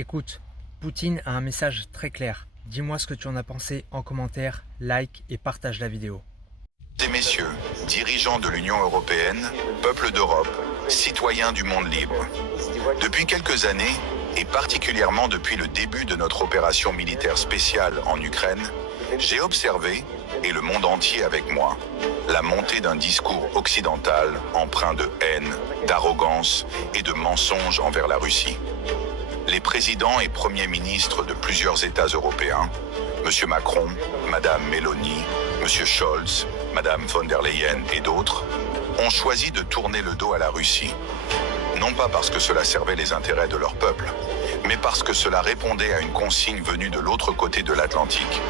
Écoute, Poutine a un message très clair. Dis-moi ce que tu en as pensé en commentaire, like et partage la vidéo. Mesdames et messieurs, dirigeants de l'Union européenne, peuples d'Europe, citoyens du monde libre. Depuis quelques années, et particulièrement depuis le début de notre opération militaire spéciale en Ukraine, j'ai observé, et le monde entier avec moi, la montée d'un discours occidental empreint de haine, d'arrogance et de mensonges envers la Russie. Les présidents et premiers ministres de plusieurs États européens, M. Macron, Mme Meloni, M. Scholz, Mme von der Leyen et d'autres, ont choisi de tourner le dos à la Russie. Non pas parce que cela servait les intérêts de leur peuple, mais parce que cela répondait à une consigne venue de l'autre côté de l'Atlantique.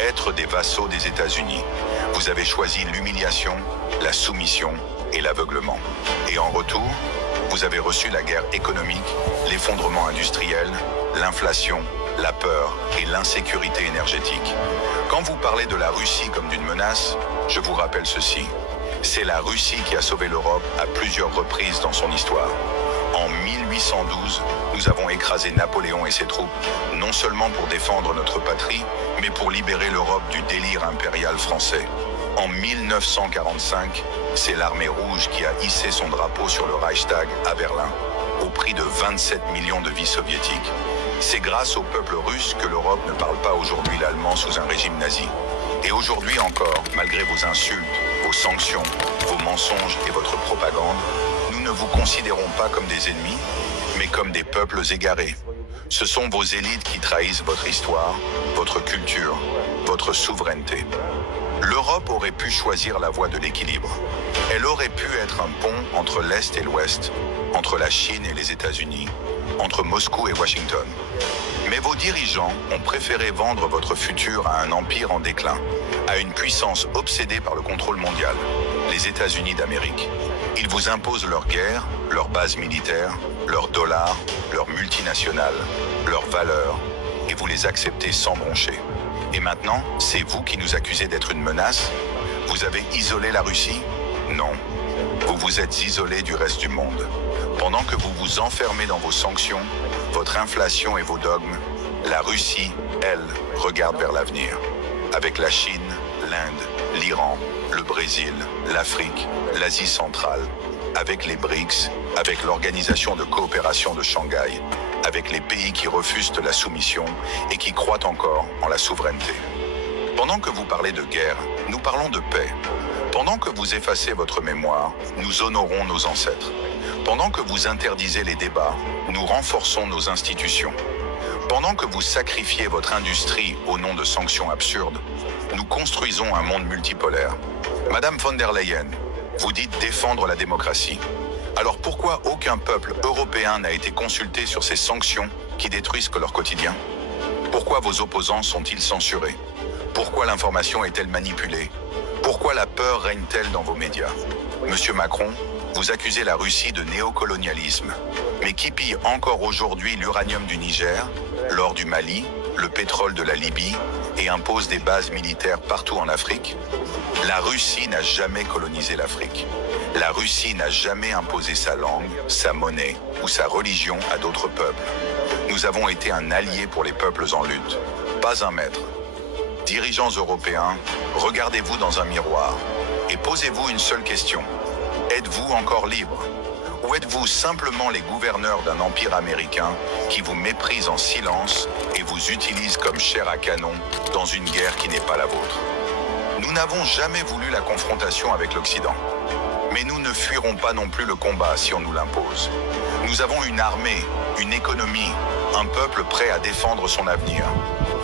Être des vassaux des États-Unis. Vous avez choisi l'humiliation, la soumission et l'aveuglement. Et en retour, vous avez reçu la guerre économique, l'effondrement industriel, l'inflation, la peur et l'insécurité énergétique. Quand vous parlez de la Russie comme d'une menace, je vous rappelle ceci. C'est la Russie qui a sauvé l'Europe à plusieurs reprises dans son histoire. En 1812, nous avons écrasé Napoléon et ses troupes, non seulement pour défendre notre patrie, mais pour libérer l'Europe du délire impérial français. En 1945, c'est l'armée rouge qui a hissé son drapeau sur le Reichstag à Berlin, au prix de 27 millions de vies soviétiques. C'est grâce au peuple russe que l'Europe ne parle pas aujourd'hui l'allemand sous un régime nazi. Et aujourd'hui encore, malgré vos insultes, vos sanctions, vos mensonges et votre propagande, nous ne vous considérons pas comme des ennemis, mais comme des peuples égarés. Ce sont vos élites qui trahissent votre histoire, votre culture, votre souveraineté. L'Europe aurait pu choisir la voie de l'équilibre. Elle aurait pu être un pont entre l'Est et l'Ouest, entre la Chine et les États-Unis, entre Moscou et Washington. Mais vos dirigeants ont préféré vendre votre futur à un empire en déclin, à une puissance obsédée par le contrôle mondial, les États-Unis d'Amérique. Ils vous imposent leurs guerres, leurs bases militaires, leurs dollars, leurs multinationales, leurs valeurs, et vous les acceptez sans broncher. Et maintenant, c'est vous qui nous accusez d'être une menace? Vous avez isolé la Russie? Non. Vous vous êtes isolé du reste du monde. Pendant que vous vous enfermez dans vos sanctions, votre inflation et vos dogmes, la Russie, elle, regarde vers l'avenir. Avec la Chine, l'Inde, l'Iran, le Brésil, l'Afrique, l'Asie centrale, avec les BRICS, avec l'Organisation de coopération de Shanghai, avec les pays qui refusent la soumission et qui croient encore en la souveraineté. Pendant que vous parlez de guerre, nous parlons de paix. Pendant que vous effacez votre mémoire, nous honorons nos ancêtres. Pendant que vous interdisez les débats, nous renforçons nos institutions. Pendant que vous sacrifiez votre industrie au nom de sanctions absurdes, nous construisons un monde multipolaire. Madame von der Leyen, vous dites défendre la démocratie. Alors pourquoi aucun peuple européen n'a été consulté sur ces sanctions qui détruisent leur quotidien? Pourquoi vos opposants sont-ils censurés? Pourquoi l'information est-elle manipulée? Pourquoi la peur règne-t-elle dans vos médias? Monsieur Macron, vous accusez la Russie de néocolonialisme. Mais qui pille encore aujourd'hui l'uranium du Niger, l'or du Mali, le pétrole de la Libye et impose des bases militaires partout en Afrique? La Russie n'a jamais colonisé l'Afrique. La Russie n'a jamais imposé sa langue, sa monnaie ou sa religion à d'autres peuples. Nous avons été un allié pour les peuples en lutte, pas un maître. Dirigeants européens, regardez-vous dans un miroir et posez-vous une seule question. Êtes-vous encore libre? Ou êtes-vous simplement les gouverneurs d'un empire américain qui vous méprise en silence et vous utilise comme chair à canon dans une guerre qui n'est pas la vôtre? Nous n'avons jamais voulu la confrontation avec l'Occident. Mais nous ne fuirons pas non plus le combat si on nous l'impose. Nous avons une armée, une économie, un peuple prêt à défendre son avenir.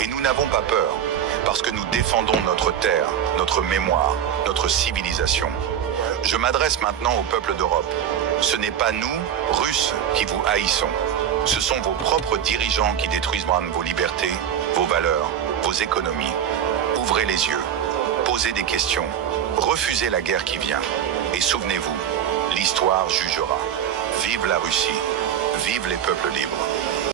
Et nous n'avons pas peur, parce que nous défendons notre terre, notre mémoire, notre civilisation. Je m'adresse maintenant au peuple d'Europe. Ce n'est pas nous, Russes, qui vous haïssons. Ce sont vos propres dirigeants qui détruisent vos libertés, vos valeurs, vos économies. Ouvrez les yeux, posez des questions, refusez la guerre qui vient. Et souvenez-vous, l'histoire jugera. Vive la Russie, vive les peuples libres.